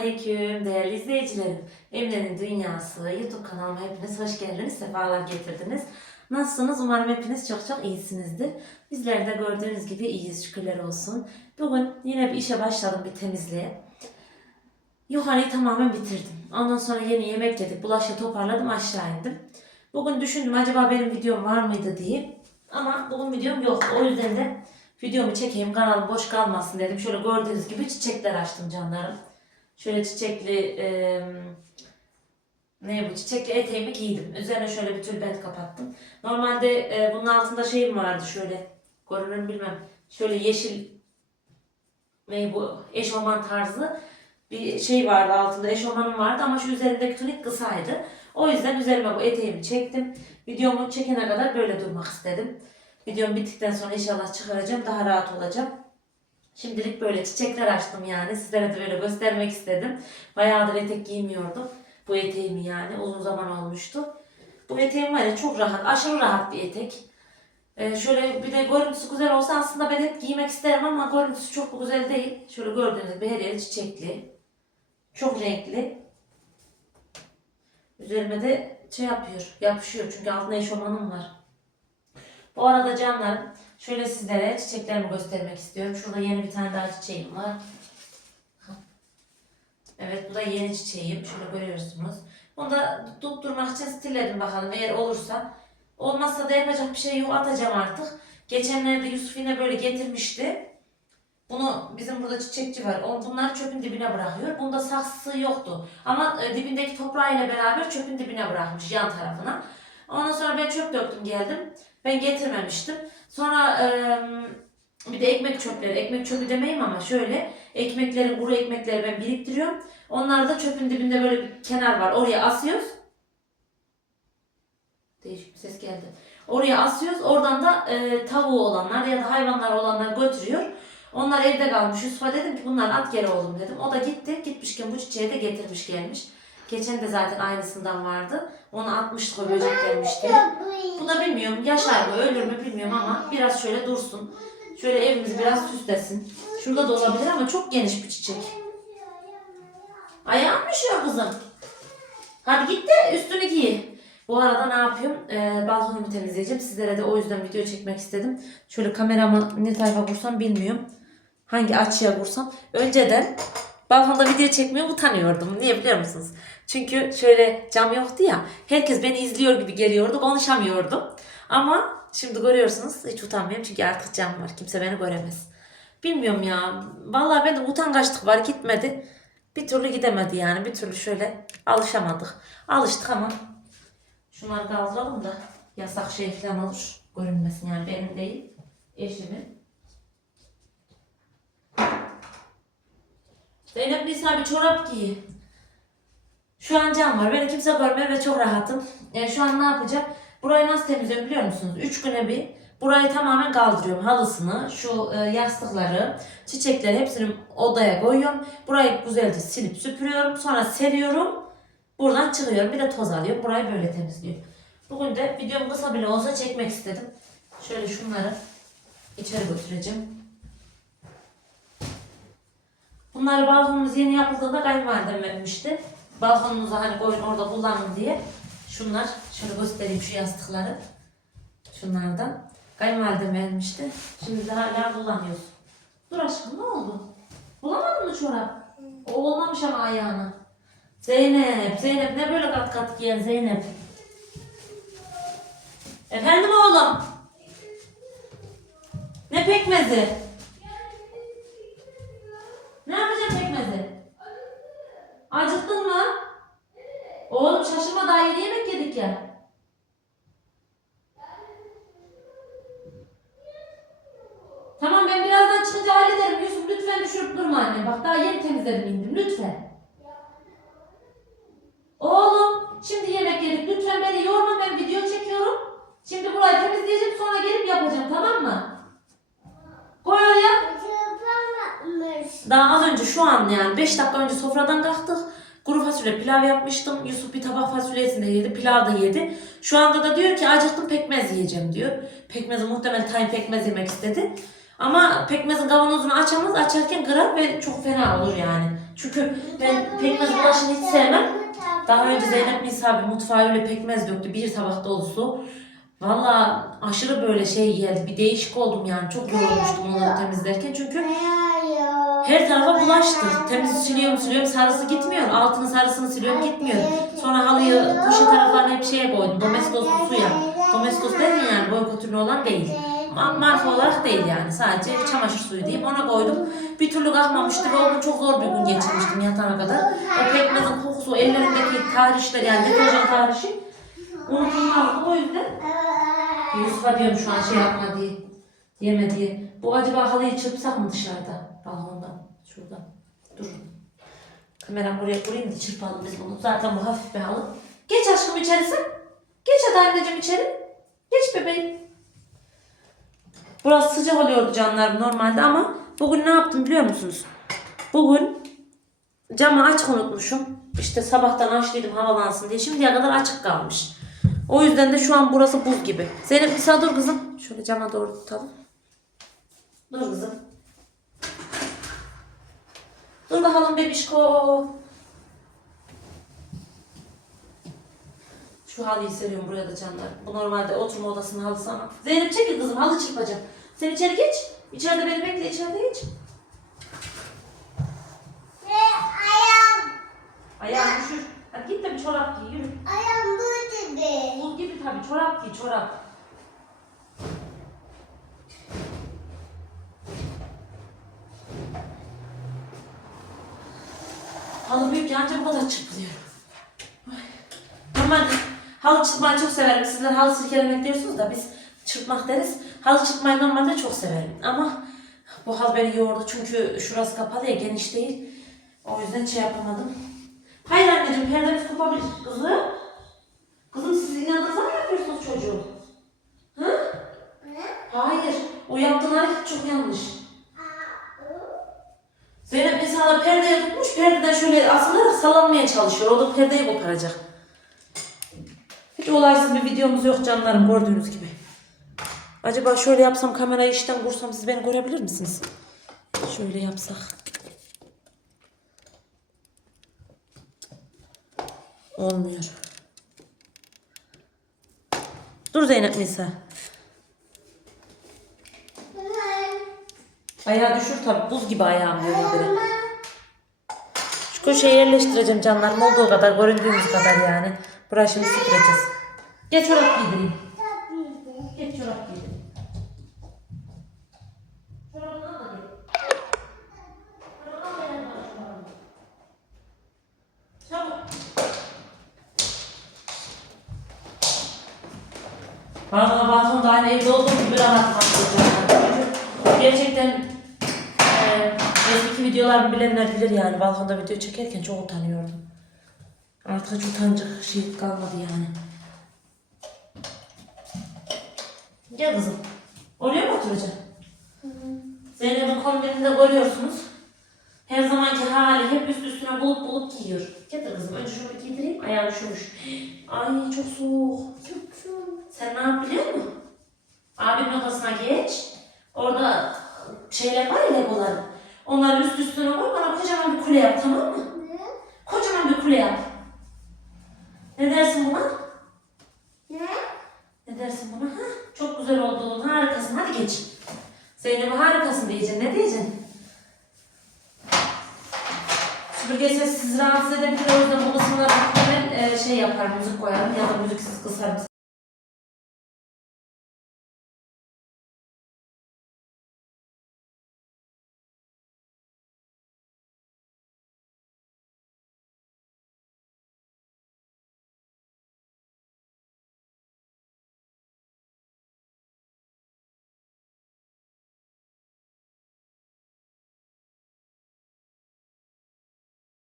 Selamünaleyküm değerli izleyicilerim. Emine'nin Dünyası YouTube kanalıma hepiniz hoş geldiniz, sefalar getirdiniz. Nasılsınız? Umarım hepiniz çok çok iyisinizdir. Bizler de gördüğünüz gibi iyiyiz şükürler olsun. Bugün yine bir işe başladım bir temizliğe. Yukarıyı tamamen bitirdim. Ondan sonra yeni yemek yedik, bulaşığı toparladım aşağı indim. Bugün düşündüm acaba benim videom var mıydı diye. Ama bugün videom yok. O yüzden de videomu çekeyim kanalım boş kalmasın dedim. Şöyle gördüğünüz gibi çiçekler açtım canlarım. Şöyle çiçekli e, ne bu çiçekli eteğimi giydim. Üzerine şöyle bir tülbent kapattım. Normalde e, bunun altında şeyim vardı şöyle görünür bilmem. Şöyle yeşil ne bu eşofman tarzı bir şey vardı altında eşofmanım vardı ama şu üzerindeki tunik kısaydı. O yüzden üzerime bu eteğimi çektim. Videomu çekene kadar böyle durmak istedim. Videom bittikten sonra inşallah çıkaracağım. Daha rahat olacağım. Şimdilik böyle çiçekler açtım yani. Sizlere de böyle göstermek istedim. Bayağıdır etek giymiyordum. Bu eteğimi yani. Uzun zaman olmuştu. Bu eteğim var ya çok rahat. Aşırı rahat bir etek. Ee, şöyle bir de görüntüsü güzel olsa aslında ben hep giymek isterim ama görüntüsü çok güzel değil. Şöyle gördüğünüz gibi her yeri çiçekli. Çok renkli. Üzerime de şey yapıyor, yapışıyor çünkü altında eşofmanım var. Bu arada canlarım şöyle sizlere çiçeklerimi göstermek istiyorum. Şurada yeni bir tane daha çiçeğim var. Evet bu da yeni çiçeğim. Şöyle görüyorsunuz. Bunu da tutturmak için stilledim bakalım eğer olursa. Olmazsa da yapacak bir şey yok atacağım artık. Geçenlerde Yusuf yine böyle getirmişti. Bunu bizim burada çiçekçi var. O bunları çöpün dibine bırakıyor. Bunda saksısı yoktu. Ama e, dibindeki toprağıyla beraber çöpün dibine bırakmış yan tarafına. Ondan sonra ben çöp döktüm geldim. Ben getirmemiştim. Sonra e, bir de ekmek çöpleri. Ekmek çöpü demeyeyim ama şöyle. Ekmekleri, kuru ekmekleri ben biriktiriyorum. Onları da çöpün dibinde böyle bir kenar var. Oraya asıyoruz. Değişik bir ses geldi. Oraya asıyoruz. Oradan da e, tavuğu olanlar ya da hayvanlar olanlar götürüyor. Onlar evde kalmış. Yusuf'a dedim ki bunlar at geri oğlum dedim. O da gitti. Gitmişken bu çiçeği de getirmiş gelmiş. Geçen de zaten aynısından vardı. Onu atmıştık o böceklermiş diye. Bu da bilmiyorum yaşar mı ölür mü bilmiyorum ama biraz şöyle dursun. Şöyle evimizi biraz süslesin. Şurada da olabilir ama çok geniş bir çiçek. Ayağım düşüyor kızım. Hadi git de üstünü giy. Bu arada ne yapıyorum? Ee, balkonumu temizleyeceğim. Sizlere de o yüzden video çekmek istedim. Şöyle kameramı ne tarafa vursam bilmiyorum. Hangi açıya vursam. Önceden balkonda video çekmeye utanıyordum. Niye biliyor musunuz? Çünkü şöyle cam yoktu ya. Herkes beni izliyor gibi geliyordu. Konuşamıyordum. Ama şimdi görüyorsunuz hiç utanmıyorum. Çünkü artık cam var. Kimse beni göremez. Bilmiyorum ya. Vallahi ben de utangaçlık var gitmedi. Bir türlü gidemedi yani. Bir türlü şöyle alışamadık. Alıştık ama Şunları kaldıralım da yasak şey falan olur. Görünmesin yani benim değil. Eşimin. Zeynep Nisa bir çorap giy. Şu an cam var. Beni kimse görmüyor ve çok rahatım. Yani şu an ne yapacağım? Burayı nasıl temizliyorum biliyor musunuz? Üç güne bir burayı tamamen kaldırıyorum. Halısını, şu e, yastıkları, çiçekleri hepsini odaya koyuyorum. Burayı güzelce silip süpürüyorum. Sonra seriyorum. Buradan çıkıyorum. Bir de toz alıyorum. Burayı böyle temizliyorum. Bugün de videom kısa bile olsa çekmek istedim. Şöyle şunları içeri götüreceğim. Bunları balkonumuz yeni yapıldığında kayınvalidem vermişti. Balkonunuza hani koyun orada kullanın diye. Şunlar şöyle göstereyim şu yastıkları. Şunlardan. Kayınvalidem vermişti. Şimdi de hala kullanıyoruz. Dur aşkım ne oldu? Bulamadın mı çorap? O olmamış ama ayağına. Zeynep, Zeynep ne böyle kat kat giyen Zeynep? Efendim oğlum? Ne pekmezi? Ne yapacağım pekmezi? Acıktın mı? Oğlum şaşırma daha yeni yemek yedik ya. Tamam ben birazdan çıkınca hallederim. Yusuf lütfen düşürüp durma anne. Bak daha yeni temizledim indim lütfen. Oğlum şimdi yemek yedik. Lütfen beni yorma ben video çekiyorum. Şimdi burayı temizleyeceğim sonra gelip yapacağım tamam mı? Koy oraya. Daha az önce şu an yani 5 dakika önce sofradan kalktık. Kuru fasulye pilav yapmıştım. Yusuf bir tabak fasulyesini de yedi. Pilav da yedi. Şu anda da diyor ki acıktım pekmez yiyeceğim diyor. Pekmezi muhtemelen tayin pekmez yemek istedi. Ama pekmezin kavanozunu açamaz. Açarken kırar ve çok fena olur yani. Çünkü ben pekmez bulaşını hiç sevmem. Daha önce Zeynep Nisa bir mutfağa öyle pekmez döktü. Bir tabak dolusu. Valla aşırı böyle şey geldi. Bir değişik oldum yani. Çok yorulmuştum onları temizlerken. Çünkü her tarafa bulaştı. Temiz siliyorum siliyorum sarısı gitmiyor. Altını sarısını siliyorum gitmiyor. Sonra halıyı köşe taraflarına hep şeye koydum. Domestos suya. Domestos dedim yani boykotürlü olan değil. Ma- Marka olarak değil yani. Sadece çamaşır suyu diyeyim. Ona koydum. Bir türlü kalkmamıştı ve onu çok zor bir gün geçirmiştim yatana kadar. O pekmezin kokusu, ellerindeki tahrişler yani deterjan tahrişi unutulmazdı. O yüzden Yusuf'a diyorum şu an şey yapma diye. Yeme diye. Bu acaba halıyı çırpsak mı dışarıda? Balkondan. Şuradan. Durun. Kameram buraya koyayım da çırpalım biz bunu. Zaten bu hafif bir halı. Geç aşkım içerisi. Geç hadi anneciğim içeri. Geç bebeğim. Burası sıcak oluyordu canlarım normalde ama bugün ne yaptım biliyor musunuz? Bugün camı açık unutmuşum. İşte sabahtan açtıydım havalansın diye. Şimdiye kadar açık kalmış. O yüzden de şu an burası buz gibi. Zeynep bir sağ dur kızım. Şöyle cama doğru tutalım. Dur kızım. Dur bakalım bebişko. Şu halıyı seviyorum buraya da canlar. Bu normalde oturma odasının halısı ama. Zeynep çekil kızım halı çırpacağım. Sen içeri geç. İçeride beni bekle içeride geç. Ayağım düşür. Hadi git de bir çorap giy yürü. Buz gibi tabii çorap giy çorap. Halı büyük ancak bu kadar çırpılıyor. Ay. Normalde halı çırpmayı çok severim. Sizler halı silkelemek diyorsunuz da biz çırpmak deriz. Halı çırpmayı normalde çok severim. Ama bu hal beni yordu çünkü şurası kapalı ya geniş değil. O yüzden şey yapamadım. Hayır anneciğim perdemiz kopabilir. Kızım. Kızım siz inadınıza mı yapıyorsunuz çocuğu? Hı? Hayır. O yaptığın hareket çok yanlış. Zeynep mesela perdeye tutmuş, perdeden şöyle asılarak sallanmaya çalışıyor. O da perdeyi koparacak. Hiç olaysız bir videomuz yok canlarım gördüğünüz gibi. Acaba şöyle yapsam kamerayı işten kursam siz beni görebilir misiniz? Şöyle yapsak. Olmuyor. Dur Zeynep Nisa. Ayağı düşür tabi buz gibi ayağım diyor biri. Şu köşeye yerleştireceğim canlarım olduğu kadar göründüğümüz kadar yani. Burayı şimdi süpüreceğiz. Geç çorap giydireyim. Geç çorap giydireyim. Çorabını al da gel. Çorabını al da gel bana çorabını. Çabuk. Valla balkonda aynı evde olduğum gibi rahat. Çünkü gerçekten eski videolar bilenler bilir yani balkonda video çekerken çok utanıyordum. Artık hiç utanacak şey kalmadı yani. Gel kızım. Oraya mı oturacaksın? Zeynep'in kombinini de görüyorsunuz. Her zamanki hali hep üst üstüne bulup bulup giyiyor. Getir kızım önce şunu giydireyim. Ayağı üşümüş. Ay çok soğuk. Sen ne yap biliyor musun? Abimin odasına geç. Orada şeyler var ya legolar. Onları üst üstüne koy bana kocaman bir kule yap tamam mı? Kocaman bir kule yap. Ne dersin buna? Ne dersin buna? Ha? Çok güzel oldu. Harikasın. Hadi geç. Zeynep'e harikasın diyeceksin. Ne diyeceksin? Süpürge ses sizi rahatsız edebilir. O yüzden bu kısımlara ben e, şey yaparım, müzik koyarım ya da müziksiz kısarım.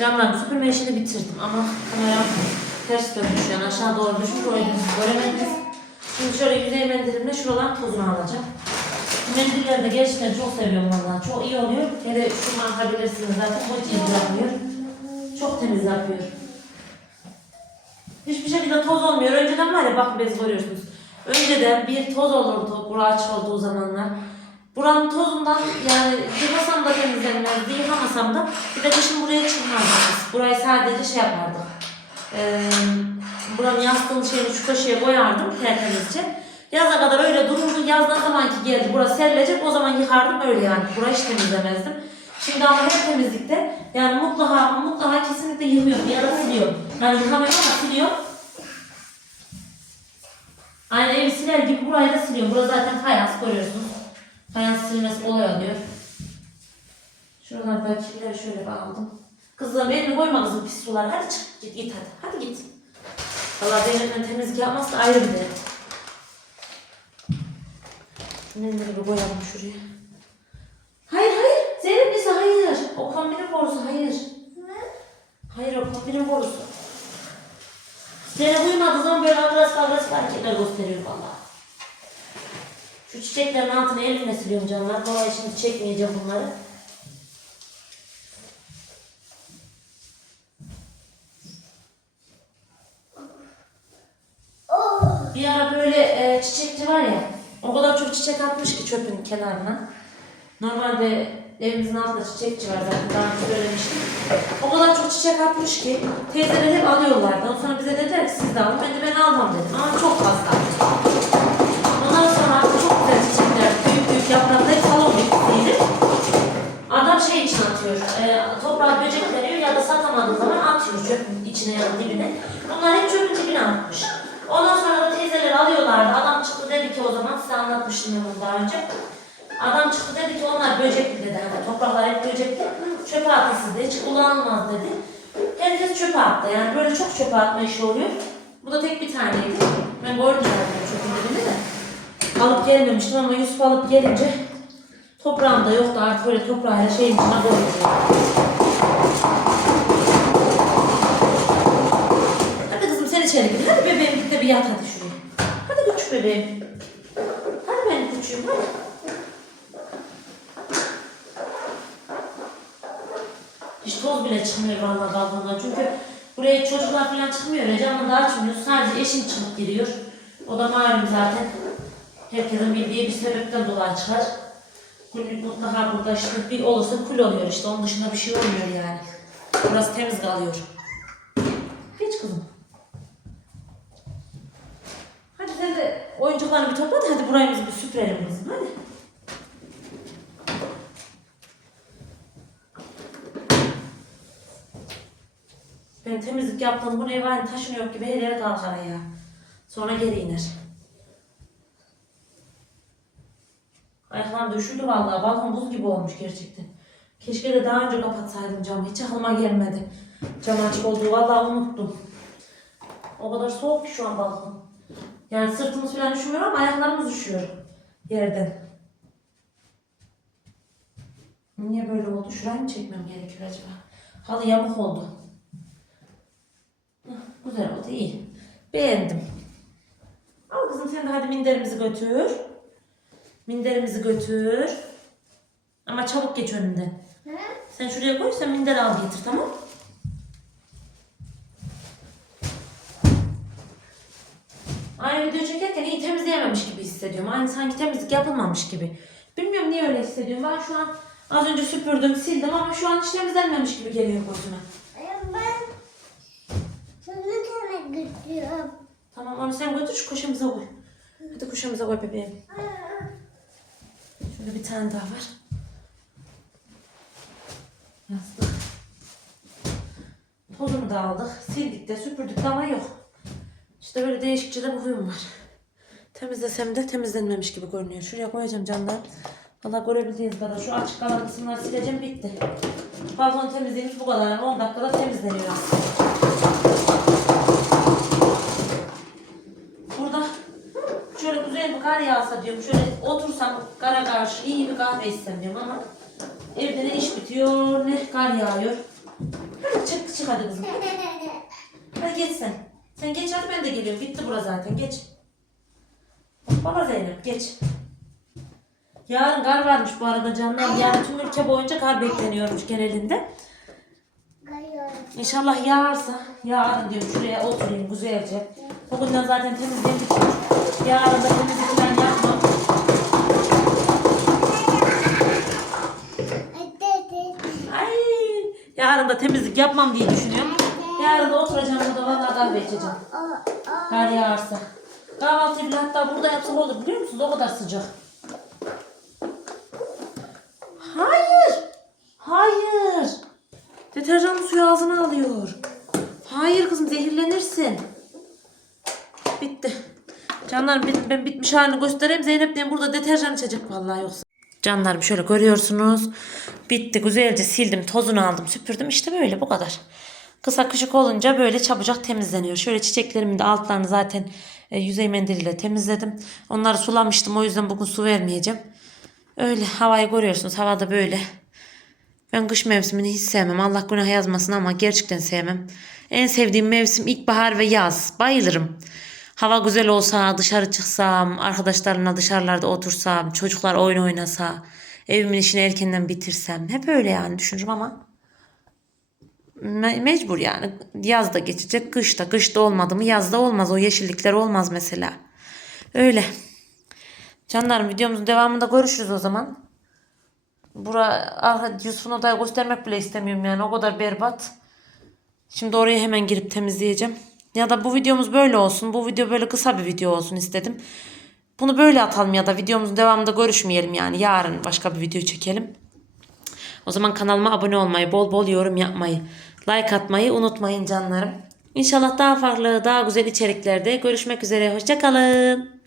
Camdan süpürme işini bitirdim ama kameram ters dönmüş yani aşağı doğru düşmüş o yüzden siz göremediniz. Şimdi şöyle yüzey mendilimle şuradan tozunu alacağım. Mendilleri de gerçekten çok seviyorum vallahi. Çok iyi oluyor. Hele şu marka bilirsiniz zaten bu hiç iyi bırakmıyor. Çok temiz yapıyor. Hiçbir şekilde toz olmuyor. Önceden var ya bak bez görüyorsunuz. Önceden bir toz olurdu kuru aç olduğu zamanlar. Buranın tozundan yani yıkasam da temizlenmezdi, yıkamasam da bir de kışın buraya çıkmazdık. Burayı sadece şey yapardık. Ee, buranın yastığın şeyini şu köşeye koyardım tertemizce. Yaza kadar öyle dururdu. Yaz ne zamanki geldi burası serilecek o zaman yıkardım öyle yani. Burayı hiç temizlemezdim. Şimdi ama her temizlikte yani mutlaka mutlaka kesinlikle yıkıyorum ya da siliyorum. Yani yıkamıyorum ama siliyorum. Aynı evi siler gibi burayı da siliyorum. Burası zaten fayans görüyorsunuz. Fayans silmesi kolay oluyor. Şuradan ben kirleri şöyle aldım. Kızım elini koyma kızım pis sular. Hadi çık git git hadi. Hadi git. Valla Zeynep'in temizlik yapması da ayrı bir dert. Şu mendili bir koyalım şuraya. Hayır hayır. Zeynep bize hayır. O kombinin borusu hayır. Hayır o kombinin borusu. Zeynep uyumadığı zaman böyle agresif agresif hareketler gösteriyor valla. Şu çiçeklerin altını elimle siliyorum canlar. Kolay şimdi çekmeyeceğim bunları. Bir ara böyle e, çiçekçi var ya, o kadar çok çiçek atmış ki çöpün kenarına. Normalde evimizin altında çiçekçi var zaten daha önce söylemiştim. O kadar çok çiçek atmış ki teyzeler hep alıyorlardı. Ondan sonra bize dediler ki siz de alın. Ben de ben almam dedim ama çok fazla. Ondan büyük büyük yapraklı hep salon bitkisiydi. Adam şey için atıyor, e, toprağa böcek veriyor ya da satamadığı zaman atıyor çöpün içine ya da dibine. Bunlar hep çöpün dibine atmış. Ondan sonra da teyzeler alıyorlardı. Adam çıktı dedi ki o zaman size anlatmıştım ya bunu daha önce. Adam çıktı dedi ki onlar böcekli dedi. Hani topraklar hep böcekli. Çöpe atılsın dedi. Hiç kullanılmaz dedi. Herkes çöpe attı. Yani böyle çok çöpe atma işi oluyor. Bu da tek bir taneydi. Ben gördüm zaten çöpün dibinde de. Alıp gelmemiştim ama Yusuf alıp gelince toprağım da yoktu artık öyle toprağıyla şeyin içine koyuyor. Hadi kızım sen içeri git. Hadi bebeğim git de bir yat hadi şuraya. Hadi küçük bebeğim. Hadi benim küçüğüm hadi. Hiç toz bile çıkmıyor vallahi balkondan. Çünkü buraya çocuklar falan çıkmıyor. Recamla da açmıyor. Sadece eşim çıkıp giriyor. O da malum zaten. Herkesin bildiği bir sebepten dolayı çıkar. Günlük mutlaka burada işte bir olursa kul oluyor işte. Onun dışında bir şey olmuyor yani. Burası temiz kalıyor. Geç kızım. Hadi sen de oyuncaklarını bir topla da hadi burayımızı bir süpürelim kızım hadi. Ben temizlik yaptım. Bu ne var taşınıyor gibi her yere kalkar ya. Sonra geri iner. Ayaklarım da üşüdü vallahi. Balkon buz gibi olmuş gerçekten. Keşke de daha önce kapatsaydım camı. Hiç aklıma gelmedi. Cam açık olduğu vallahi unuttum. O kadar soğuk ki şu an balkon. Yani sırtımız falan üşümüyor ama ayaklarımız üşüyor yerden. Niye böyle oldu? Şurayı mı çekmem gerekiyor acaba? Halı yamuk oldu. Güzel oldu iyi. Beğendim. Al kızım sen de hadi minderimizi götür. Minderimizi götür. Ama çabuk geç önünden. Sen şuraya koy sen minder al getir tamam Aynı video çekerken iyi temizleyememiş gibi hissediyorum. Aynı sanki temizlik yapılmamış gibi. Bilmiyorum niye öyle hissediyorum. Ben şu an az önce süpürdüm, sildim ama şu an hiç temizlenmemiş gibi geliyor gözüme. Ben sana tane. Tamam onu sen götür şu koşamıza koy. Hadi koşamıza koy bebeğim. Şöyle bir tane daha var. Yastık. Tozunu da aldık. Sildik de süpürdük de ama yok. İşte böyle değişikçe de bir huyum var. Temizlesem de temizlenmemiş gibi görünüyor. Şuraya koyacağım canlar. Valla görebildiğiniz kadar şu açık kalan kısımları sileceğim bitti. Balkon temizliğimiz bu kadar. Yani 10 dakikada temizleniyor aslında. Burada şöyle güzel bir kar yağsa diyorum. Şöyle otursam kara karşı iyi bir kahve içsem diyorum ama evde ne iş bitiyor ne kar yağıyor. Hadi çık çık hadi kızım. Hadi geç sen. Sen geç hadi ben de geliyorum. Bitti bura zaten geç. Baba Zeynep geç. Yarın kar varmış bu arada canlar. Yani tüm ülke boyunca kar bekleniyormuş genelinde. İnşallah yağarsa yarın diyorum şuraya oturayım güzelce. Bugünden zaten bitiyor. Yarın da temizliği ben yapmam. Ay, yarın da temizlik yapmam diye düşünüyorum. Yarın da oturacağım burada vallahi kahve içeceğim. Kar yağarsa. Kahvaltıyı bile hatta burada yapsak olur biliyor musunuz? O kadar sıcak. Hayır. Hayır. Deterjanın suyu ağzına alıyor. Hayır kızım zehirlenirsin. Bitti. Canlarım ben, ben bitmiş halini göstereyim. Zeynep diye burada deterjan içecek vallahi yoksa. Canlarım şöyle görüyorsunuz. Bitti güzelce sildim tozunu aldım süpürdüm işte böyle bu kadar. Kısa kışık olunca böyle çabucak temizleniyor. Şöyle çiçeklerimin de altlarını zaten e, yüzey mendiliyle temizledim. Onları sulamıştım o yüzden bugün su vermeyeceğim. Öyle havayı görüyorsunuz havada böyle. Ben kış mevsimini hiç sevmem. Allah günah yazmasın ama gerçekten sevmem. En sevdiğim mevsim ilkbahar ve yaz. Bayılırım. Hava güzel olsa, dışarı çıksam, arkadaşlarımla dışarılarda otursam, çocuklar oyun oynasa, evimin işini erkenden bitirsem. Hep öyle yani düşünürüm ama me- mecbur yani. Yaz da geçecek, kış da. Kış da olmadı mı yaz da olmaz. O yeşillikler olmaz mesela. Öyle. Canlarım videomuzun devamında görüşürüz o zaman. Bura ah, Yusuf'un odayı göstermek bile istemiyorum yani o kadar berbat. Şimdi oraya hemen girip temizleyeceğim. Ya da bu videomuz böyle olsun. Bu video böyle kısa bir video olsun istedim. Bunu böyle atalım ya da videomuzun devamında görüşmeyelim yani. Yarın başka bir video çekelim. O zaman kanalıma abone olmayı, bol bol yorum yapmayı, like atmayı unutmayın canlarım. İnşallah daha farklı, daha güzel içeriklerde görüşmek üzere. Hoşçakalın.